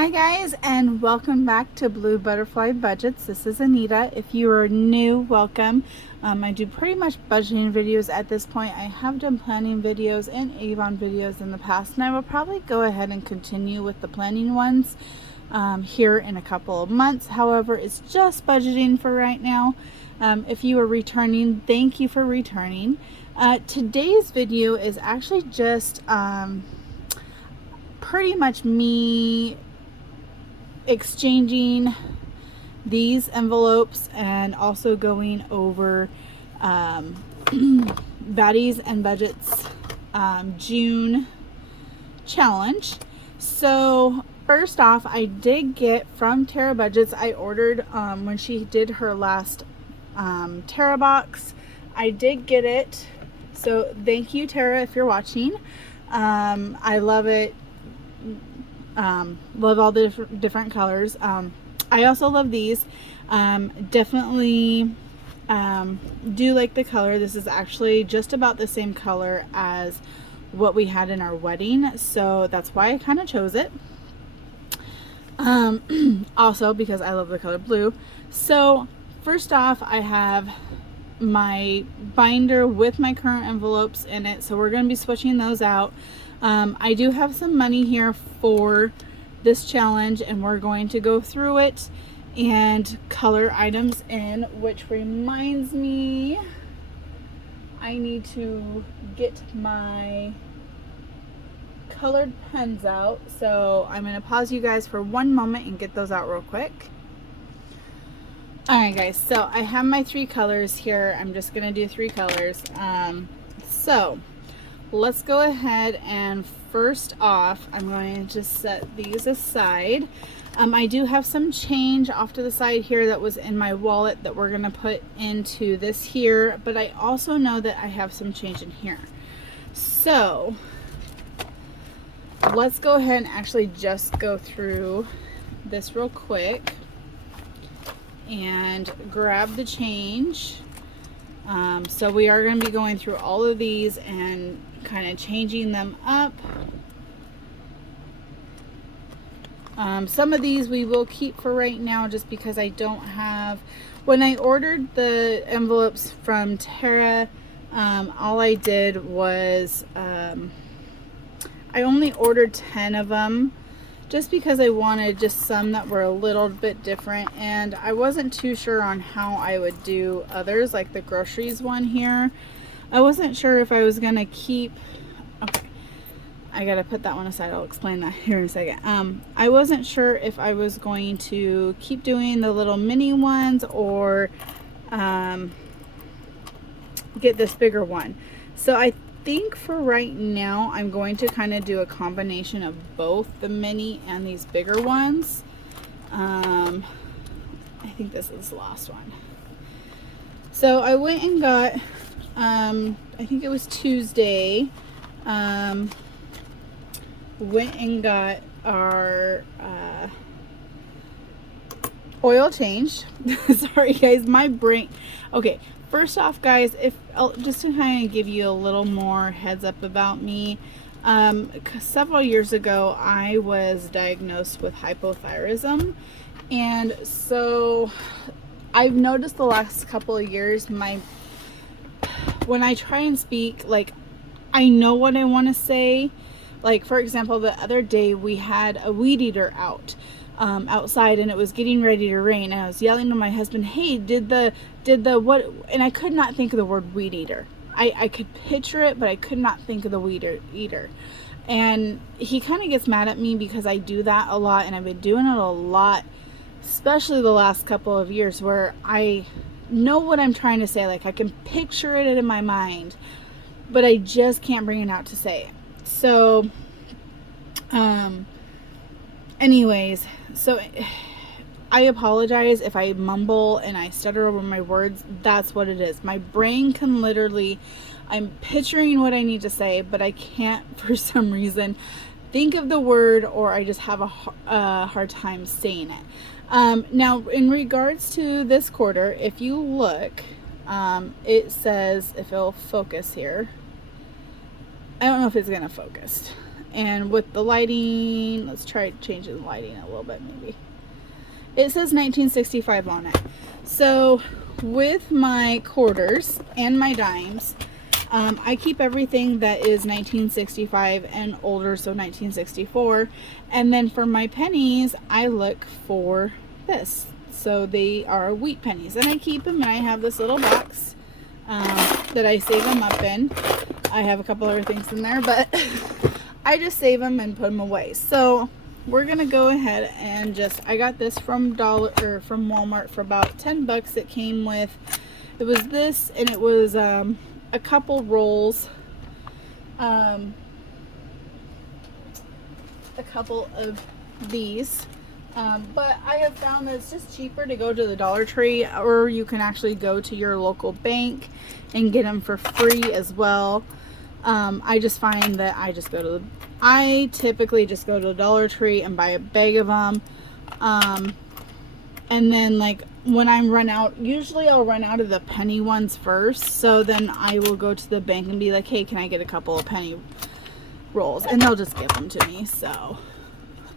Hi guys, and welcome back to Blue Butterfly Budgets. This is Anita. If you are new, welcome. I do pretty much budgeting videos at this point. I have done planning videos and Avon videos in the past, and I will probably go ahead and continue with the planning ones here in a couple of months. However, it's just budgeting for right now. If you are returning, thank you for returning. Today's video is actually just pretty much me exchanging these envelopes and also going over Baddies and Budgets June challenge. So first off, I did get from Tara Budgets, I ordered when she did her last Tara box, I did get it. So thank you, Tara, if you're watching. I love it. Love all the different colors. I also love these. Definitely do like the color. This is actually just about the same color as what we had in our wedding, so that's why I kind of chose it. Also because I love the color blue. So first off, I have my binder with my current envelopes in it, so we're going to be switching those out. I do have some money here for this challenge, and we're going to go through it and color items in, which reminds me I need to get my colored pens out. So I'm going to pause you guys for one moment and get those out real quick. Alright guys, so I have my three colors here. I'm just going to do three colors. So let's go ahead, and first off, I'm going to just set these aside. I do have some change off to the side here that was in my wallet that we're going to put into this here, but I also know that I have some change in here. So let's go ahead and actually just go through this real quick and grab the change. So we are going to be going through all of these and kind of changing them up. Some of these we will keep for right now just because I don't have, when I ordered the envelopes from Tara, all I did was I only ordered 10 of them just because I wanted just some that were a little bit different, and I wasn't too sure on how I would do others, like the groceries one here. I wasn't sure if I was gonna keep, okay, I gotta put that one aside, I'll explain that here in a second. I wasn't sure if I was going to keep doing the little mini ones or get this bigger one. So I think for right now I'm going to kind of do a combination of both the mini and these bigger ones. I think this is the last one. So I went and got I think it was Tuesday, went and got our oil change. Sorry guys, my brain. Okay, first off guys, if just to kind of give you a little more heads up about me, several years ago I was diagnosed with hypothyroidism, and so I've noticed the last couple of years when I try and speak, like, I know what I want to say. Like, for example, the other day we had a weed eater outside, and it was getting ready to rain, and I was yelling to my husband, hey, did the what, and I could not think of the word weed eater. I could picture it, but I could not think of the weed eater. And he kind of gets mad at me because I do that a lot, and I've been doing it a lot, especially the last couple of years, where I know what I'm trying to say. Like, I can picture it in my mind, but I just can't bring it out to say it. So anyways, so I apologize if I mumble and I stutter over my words. That's what it is. My brain can literally, I'm picturing what I need to say, but I can't for some reason think of the word, or I just have a hard time saying it. Now, in regards to this quarter, if you look, it says, if it'll focus here, I don't know if it's gonna focus. And with the lighting, let's try changing the lighting a little bit maybe. It says 1965 on it. So with my quarters and my dimes, I keep everything that is 1965 and older, so 1964. And then for my pennies, I look for this. So they are wheat pennies, and I keep them, and I have this little box that I save them up in. I have a couple other things in there, but I just save them and put them away. So we're gonna go ahead and I got this from Walmart for about 10 bucks. It came with, it was this, and it was a couple rolls, a couple of these, but I have found that it's just cheaper to go to the Dollar Tree, or you can actually go to your local bank and get them for free as well. I just find that I typically just go to the Dollar Tree and buy a bag of them. And then like when I'm run out, usually I'll run out of the penny ones first. So then I will go to the bank and be like, hey, can I get a couple of penny rolls? And they'll just give them to me. So,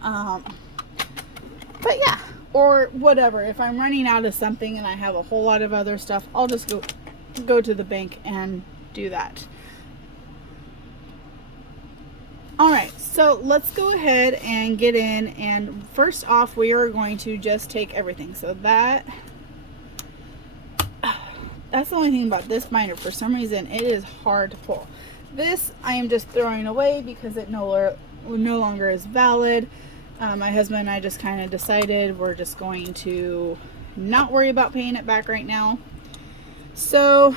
but yeah, or whatever. If I'm running out of something and I have a whole lot of other stuff, I'll just go to the bank and do that. Alright, so let's go ahead and get in, and first off we are going to just take everything. So that's the only thing about this binder. For some reason it is hard to pull. This I am just throwing away because it no longer is valid. My husband and I just kind of decided we're just going to not worry about paying it back right now. So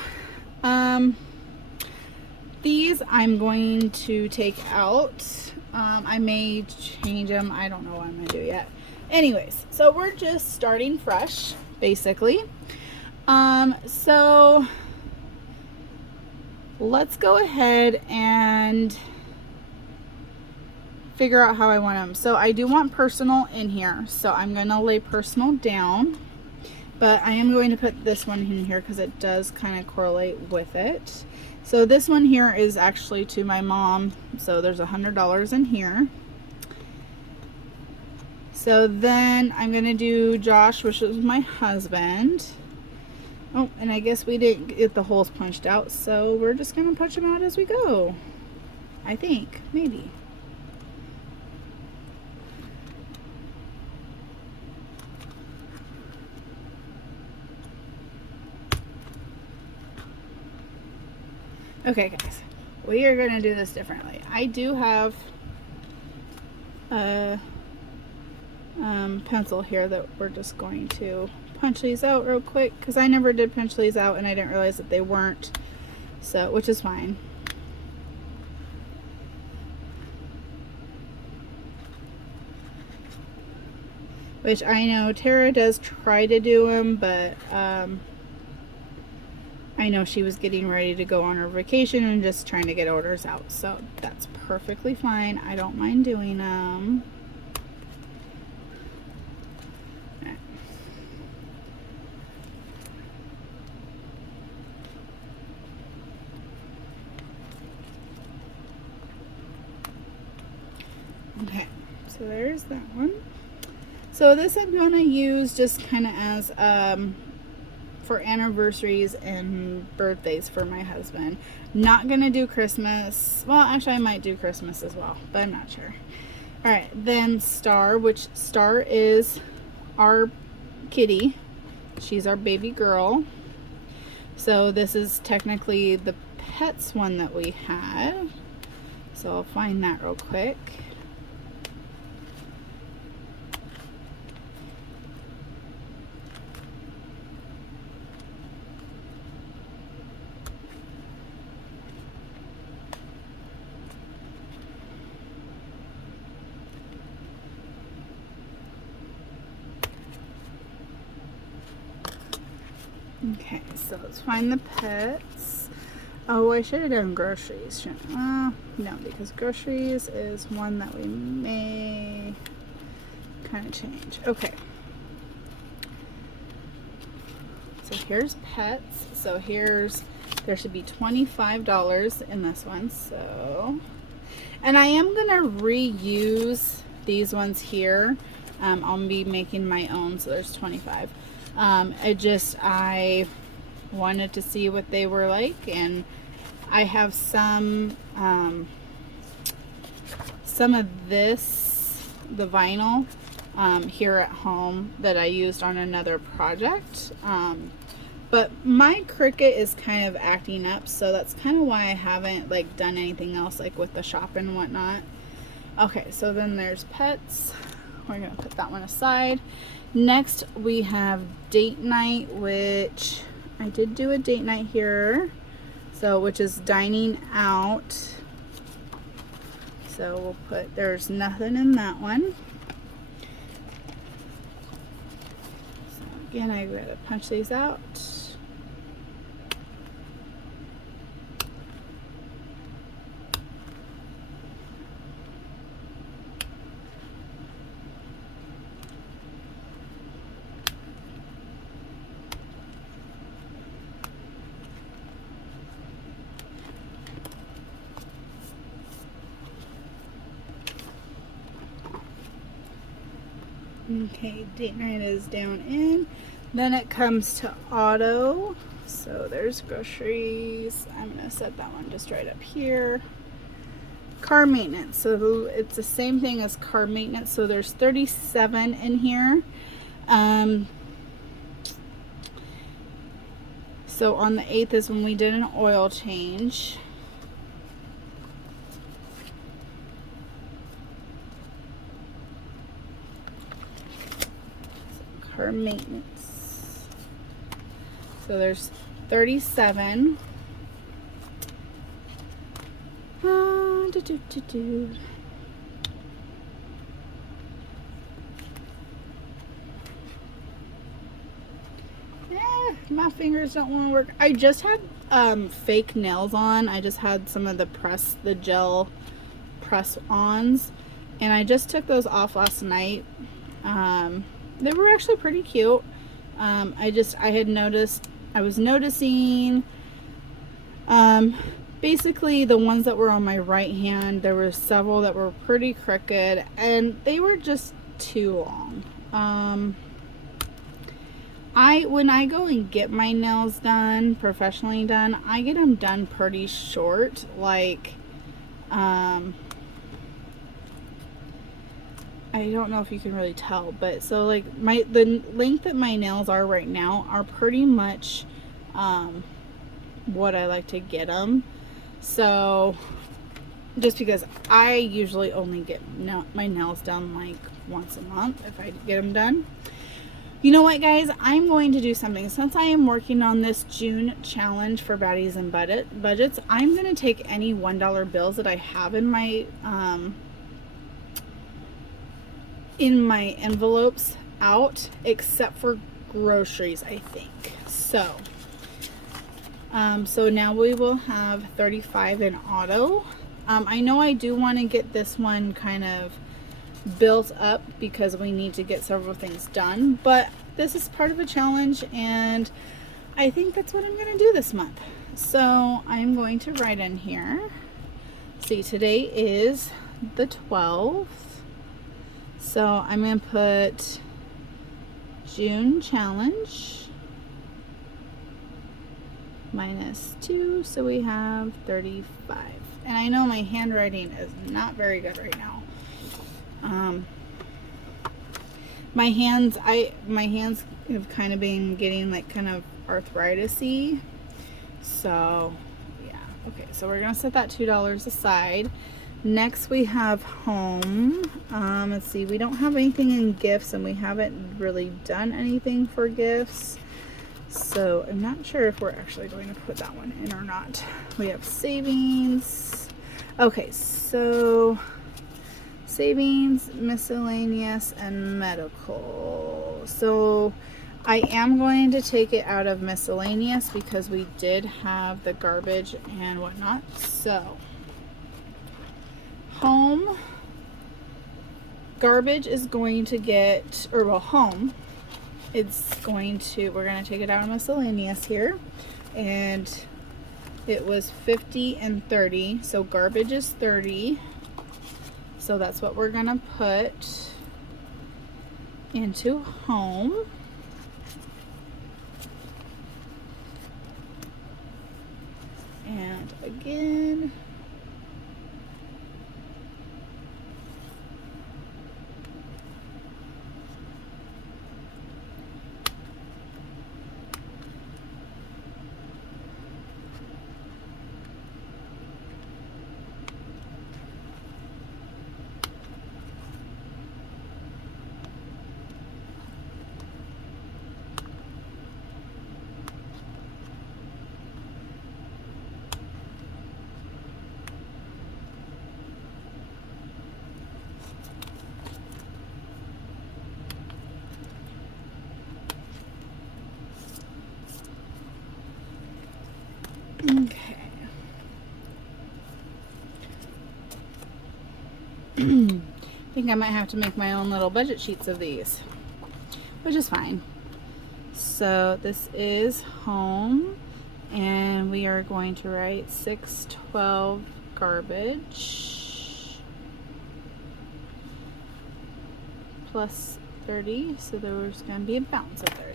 these I'm going to take out. I may change them. I don't know what I'm going to do yet. Anyways, so we're just starting fresh, basically. So let's go ahead and figure out how I want them. So I do want personal in here. So I'm going to lay personal down. But I am going to put this one in here because it does kind of correlate with it. So this one here is actually to my mom. So there's $100 in here. So then I'm going to do Josh, which is my husband. Oh, and I guess we didn't get the holes punched out. So we're just going to punch them out as we go. I think, maybe. Okay guys, we are going to do this differently. I do have a pencil here that we're just going to punch these out real quick, because I never did punch these out and I didn't realize that they weren't, so, which is fine. Which I know Tara does try to do them, but I know she was getting ready to go on her vacation and just trying to get orders out. So that's perfectly fine. I don't mind doing them. Right. Okay, so there's that one. So this I'm going to use just kind of as for anniversaries and birthdays for my husband. Not gonna do Christmas. Well, actually I might do Christmas as well, but I'm not sure. Alright, then Star, which Star is our kitty. She's our baby girl. So this is technically the Pets one that we had. So I'll find that real quick. Okay, so let's find the Pets. Oh, I should have done groceries. No, because groceries is one that we may kind of change. Okay. So here's Pets. So there should be $25 in this one. So, And I am gonna reuse these ones here. I'll be making my own, so there's 25. I wanted to see what they were like, and I have some of this, the vinyl, here at home that I used on another project. But my Cricut is kind of acting up, so that's kind of why I haven't like done anything else like with the shop and whatnot. Okay, so then there's pets. We're gonna put that one aside. Next we have date night, which I did do a date night here, so which is dining out. So we'll put, there's nothing in that one. So again, I gotta punch these out. Okay, date night is down in. Then it comes to auto. So there's groceries. I'm gonna set that one just right up here. Car maintenance. So it's the same thing as car maintenance. So there's 37 in here. So on the 8th is when we did an oil change. Car maintenance. So there's 37. My fingers don't want to work. I just had fake nails on. I just had some of the gel press-ons, and I just took those off last night. They were actually pretty cute. I was noticing basically the ones that were on my right hand, there were several that were pretty crooked and they were just too long. When I go and get my nails done, professionally done, I get them done pretty short, like I don't know if you can really tell, but so like the length that my nails are right now are pretty much what I like to get them. So just because I usually only get my nails done like once a month if I get them done. You know what, guys, I'm going to do something. Since I am working on this June challenge for Baddies and Budgets, I'm going to take any $1 bills that I have in my envelopes out, except for groceries, I think. So so now we will have 35 in auto. I know I do want to get this one kind of built up because we need to get several things done, but this is part of a challenge and I think that's what I'm going to do this month. So I'm going to write in here, see, today is the 12th, so I'm going to put June challenge -2, so we have 35. And I know my handwriting is not very good right now. My hands have kind of been getting like kind of arthritis-y. So yeah, okay, so we're gonna set that $2 aside. Next we have home. Let's see, we don't have anything in gifts and we haven't really done anything for gifts. So I'm not sure if we're actually going to put that one in or not. We have savings. Okay, so savings, miscellaneous, and medical. So I am going to take it out of miscellaneous because we did have the garbage and whatnot. So home, garbage is going to get, or well, home, it's going to, we're going to take it out of miscellaneous here, and it was 50 and 30, so garbage is 30, So that's what we're gonna put into home. And again, okay. I think I might have to make my own little budget sheets of these, which is fine. So this is home, and we are going to write 612 garbage plus 30, so there's going to be a balance of 30.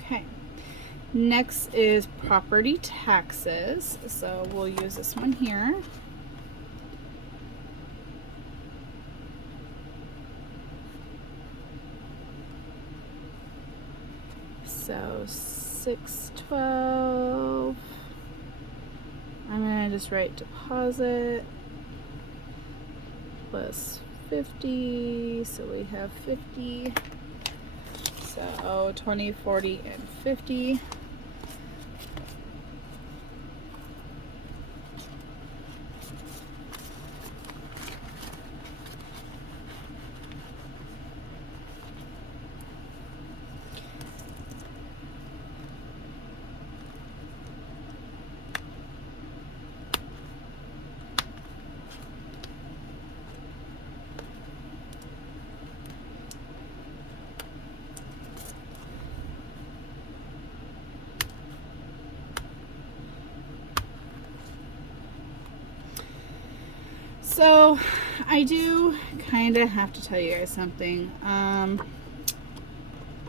Okay, next is property taxes, so we'll use this one here. So 612, I'm going to just write deposit plus 50, so we have 50. So 20, 40, and 50. So I do kind of have to tell you guys something.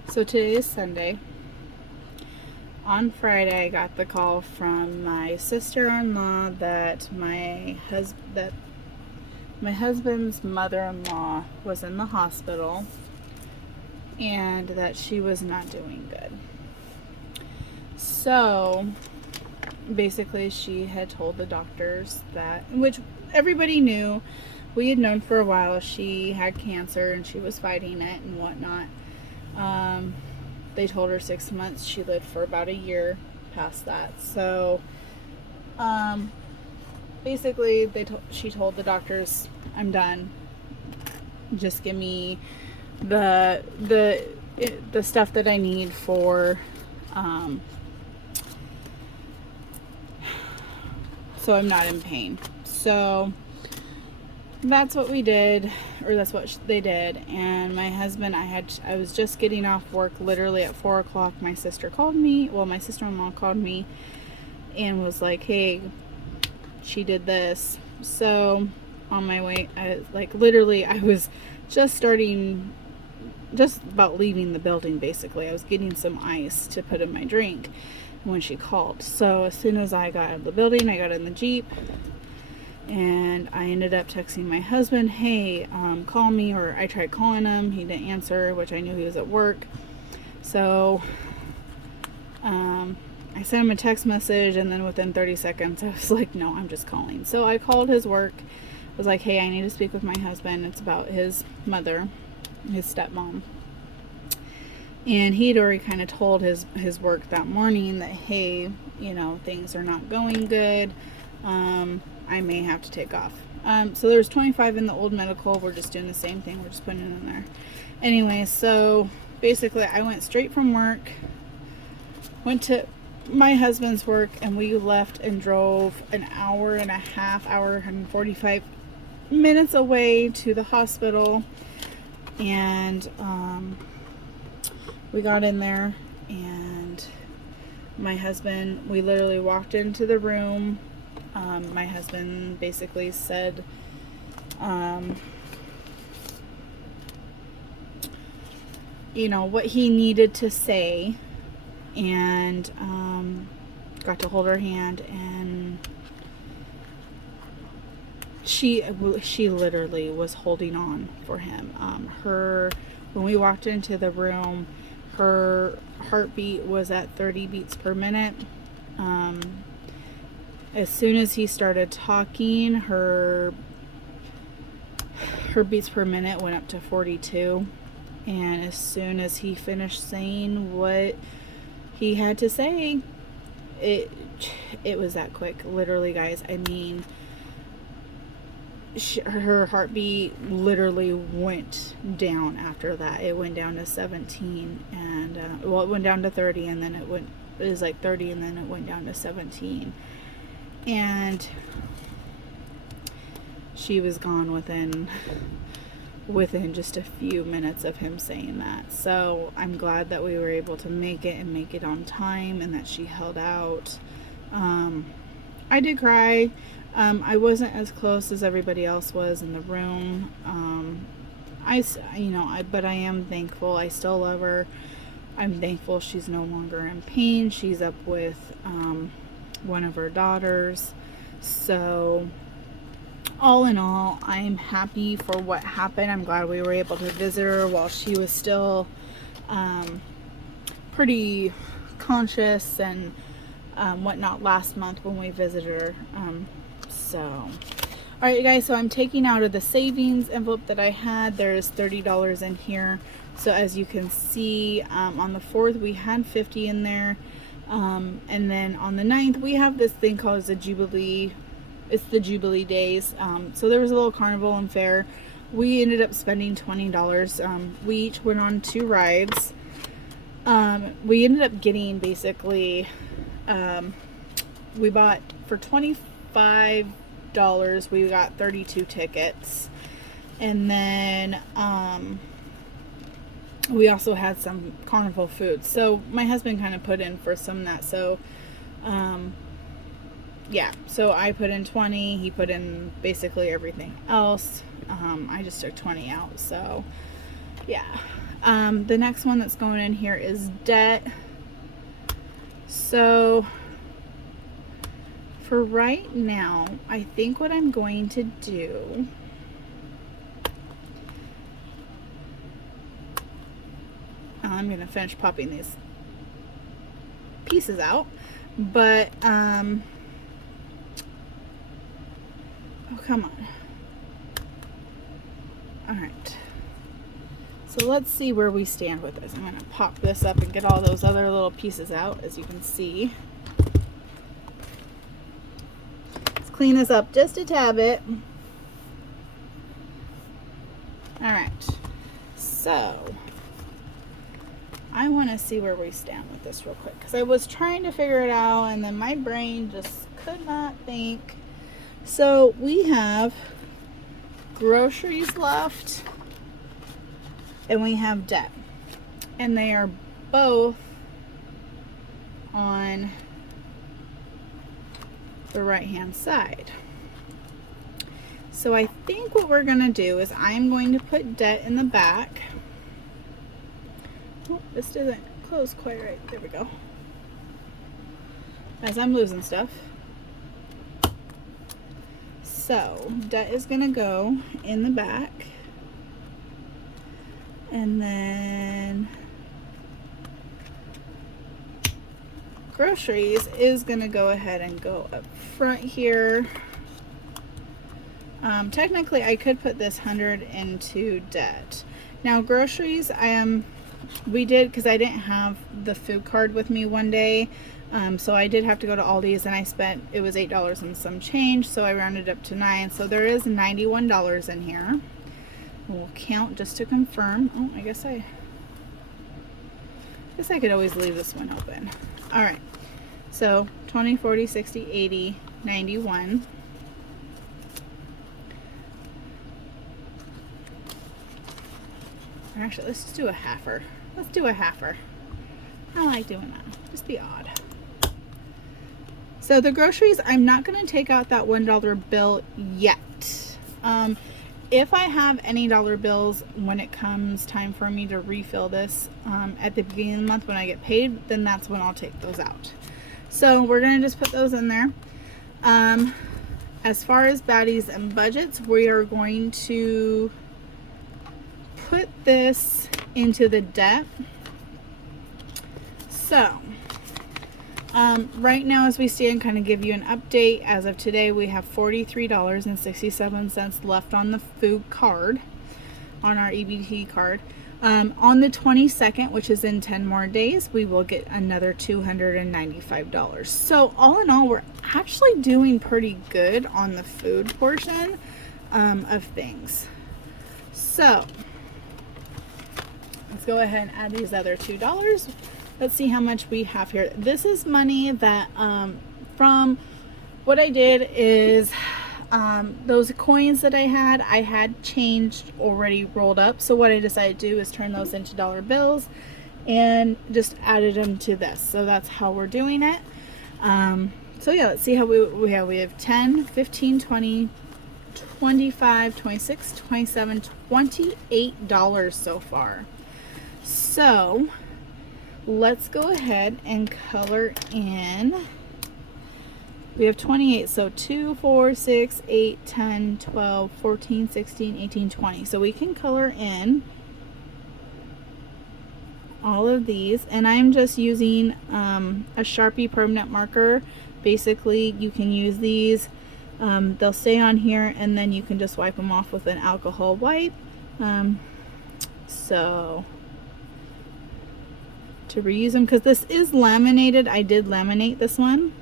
So today is Sunday. On Friday, I got the call from my sister-in-law that my husband's mother-in-law was in the hospital and that she was not doing good. So basically she had told the doctors that, which everybody knew, we had known for a while, she had cancer and she was fighting it and whatnot. They told her 6 months. She lived for about a year past that. So basically she told the doctors, I'm done, just give me the stuff that I need for so I'm not in pain. So that's what we did, or that's what they did. And my husband, I was just getting off work literally at 4 o'clock. My sister called me, well, my sister-in-law called me and was like, hey, she did this. So on my way, I was just about leaving the building. Basically, I was getting some ice to put in my drink when she called. So as soon as I got out of the building, I got in the Jeep and I ended up texting my husband, hey, call me. Or I tried calling him, he didn't answer, which I knew he was at work. So I sent him a text message, and then within 30 seconds I was like, no, I'm just calling. So I called his work. I was like, hey, I need to speak with my husband. It's about his mother, his stepmom. And he'd already kind of told his work that morning that, hey, things are not going good. I may have to take off. So there's 25 in the old medical. We're just doing the same thing. We're just putting it in there. Anyway, so basically I went straight from work, went to my husband's work, and we left and drove an hour and 45 minutes away to the hospital. And we got in there, and my husband, we literally walked into the room. My husband basically said, you know, what he needed to say, and got to hold her hand, and she literally was holding on for him. When we walked into the room, her heartbeat was at 30 beats per minute. As soon as he started talking, her beats per minute went up to 42. And as soon as he finished saying what he had to say, it was that quick. Literally, guys, I mean, her heartbeat literally went down after that. It went down to 17, and well, it went down to 30, and then it was like 30, and then it went down to 17. And she was gone within just a few minutes of him saying that. So I'm glad that we were able to make it on time, and that she held out. I did cry. I wasn't as close as everybody else was in the room. But I am thankful. I still love her. I'm thankful she's no longer in pain. She's up with one of her daughters. So all in all, I'm happy for what happened. I'm glad we were able to visit her while she was still pretty conscious and whatnot last month when we visited her. Alright, you guys, so I'm taking out of the savings envelope that I had. There's $30 in here. So as you can see, on the 4th we had 50 in there. And then on the 9th we have this thing called the Jubilee. It's the Jubilee days. So there was a little carnival and fair. We ended up spending $20. We each went on 2 rides. We ended up getting basically, we bought for $25, we got 32 tickets. And then we also had some carnival food. So my husband kind of put in for some of that. So yeah, so I put in 20, he put in basically everything else. I just took 20 out. So yeah. The next one that's going in here is debt. So for right now, I think what I'm going to do, I'm going to finish popping these pieces out, but oh, come on. All right. So let's see where we stand with this. I'm going to pop this up and get all those other little pieces out, as you can see. Let's clean this up just a tad bit. All right. So I want to see where we stand with this real quick, because I was trying to figure it out and then my brain just could not think. So we have groceries left and we have debt, and they are both on the right hand side. So I think what we're going to do is I'm going to put debt in the back. Oh, this doesn't close quite right. There we go. As I'm losing stuff. So debt is going to go in the back. And then groceries is going to go ahead and go up front here. Technically, I could put this 100 into debt. Now, groceries, we did, because I didn't have the food card with me one day. So I did have to go to Aldi's, and it was $8 and some change, so I rounded up to 9. So there is $91 in here. We'll count just to confirm. Oh, I guess I could always leave this one open. All right. So 20, 40, 60, 80, 91. Actually, let's just do a halfer. Let's do a halfer. I like doing that. Just be odd. So the groceries, I'm not going to take out that $1 bill yet. If I have any dollar bills when it comes time for me to refill this at the beginning of the month when I get paid, then that's when I'll take those out. So we're going to just put those in there. As far as baddies and budgets, we are going to put this into the debt. So right now as we stand, kind of give you an update. As of today, we have $43.67 left on the food card, on our EBT card. On the 22nd, which is in 10 more days, we will get another $295. So all in all, we're actually doing pretty good on the food portion of things. So let's go ahead and add these other $2. Let's see how much we have here. This is money that from what I did is those coins that I had changed already rolled up. So what I decided to do is turn those into dollar bills and just added them to this. So that's how we're doing it. So yeah, let's see how we have 10, 15, 20, 25, 26, 27, $28 so far. So let's go ahead and color in. We have 28, so 2, 4, 6, 8, 10, 12, 14, 16, 18, 20. So we can color in all of these, and I'm just using a Sharpie permanent marker. Basically, you can use these. They'll stay on here, and then you can just wipe them off with an alcohol wipe. So to reuse them, because this is laminated, I did laminate this one.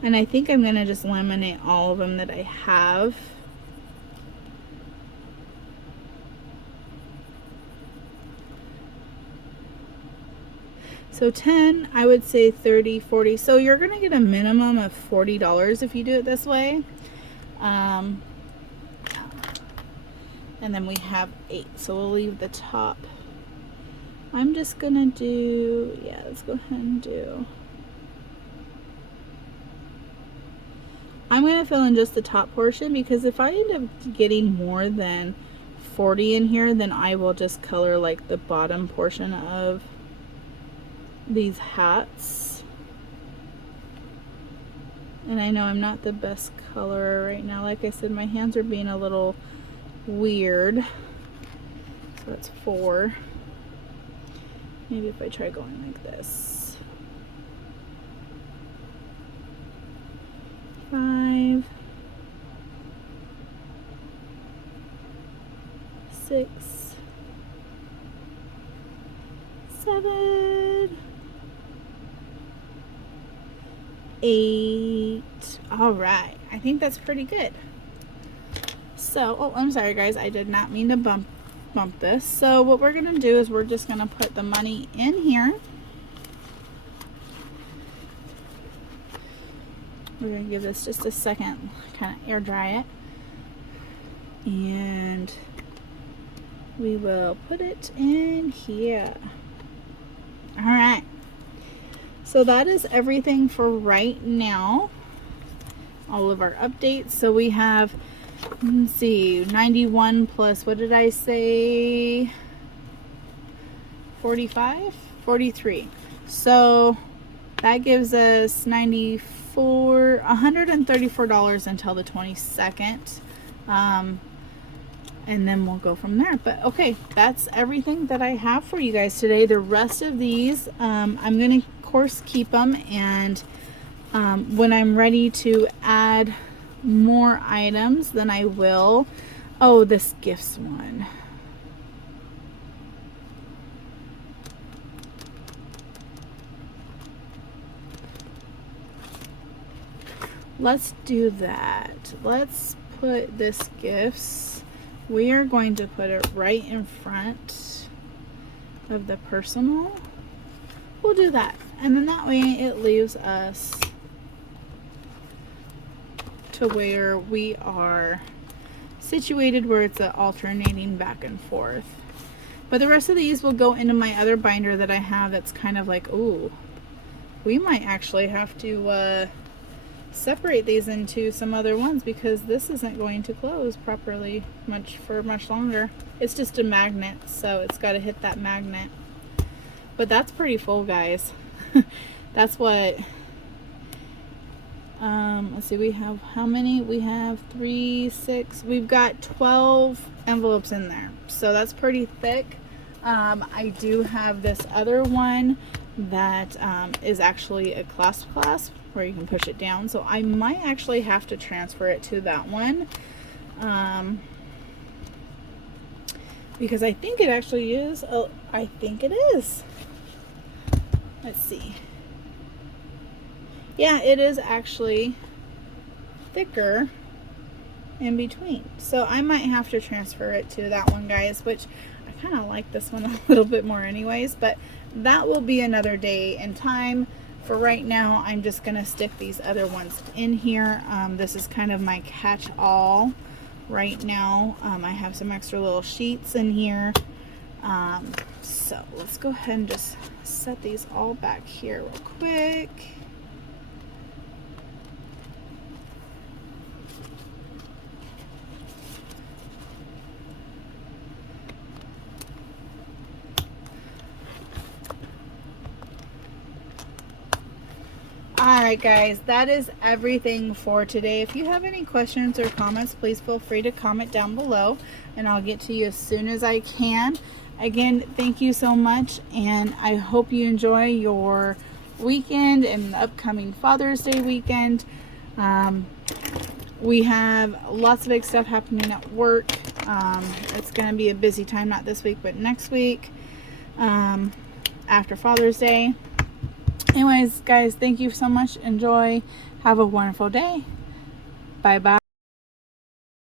And I think I'm going to just laminate all of them that I have. So 10, I would say 30, 40. So you're going to get a minimum of $40 if you do it this way. And then we have 8. So we'll leave the top. I'm just going to do, yeah, let's go ahead and do. I'm going to fill in just the top portion, because if I end up getting more than 40 in here, then I will just color like the bottom portion of these hats. And I know I'm not the best colorer right now. Like I said, my hands are being a little weird. So that's 4. Maybe if I try going like this. 5, 6, 7, 8. All right, I think that's pretty good. So, oh, I'm sorry guys, I did not mean to bump this. So what we're gonna do is we're just gonna put the money in here. We're going to give this just a second, kind of air dry it. And we will put it in here. Alright. So that is everything for right now. All of our updates. So we have, let's see, 91 plus, what did I say? 45? 43. So that gives us $134 until the 22nd. And then we'll go from there. But okay, that's everything that I have for you guys today. The rest of these, I'm going to, of course, keep them. And when I'm ready to add more items, then I will. Oh, this gifts one. Let's do that. Let's put this gifts. We are going to put it right in front of the personal. we'll do that. And then that way it leaves us to where we are situated where it's alternating back and forth. But the rest of these will go into my other binder that I have that's kind of like, ooh, we might actually have to separate these into some other ones because this isn't going to close properly for much longer. It's just a magnet, so it's got to hit that magnet. But that's pretty full, guys. That's what, let's see, we have how many? We have 3, 6, we've got 12 envelopes in there. So that's pretty thick. I do have this other one that is actually a clasp where you can push it down. So I might actually have to transfer it to that one. Because I think it actually is. Oh, I think it is. Let's see. Yeah, it is actually thicker in between. So I might have to transfer it to that one, guys, which I kind of like this one a little bit more anyways, but that will be another day and time. For right now, I'm just going to stick these other ones in here. This is kind of my catch-all right now. I have some extra little sheets in here. So let's go ahead and just set these all back here real quick. Alright guys, that is everything for today. If you have any questions or comments, please feel free to comment down below and I'll get to you as soon as I can. Again, thank you so much, and I hope you enjoy your weekend and the upcoming Father's Day weekend. We have lots of big stuff happening at work. It's going to be a busy time, not this week, but next week, after Father's Day. Anyways, guys, thank you so much. Enjoy. Have a wonderful day. Bye-bye.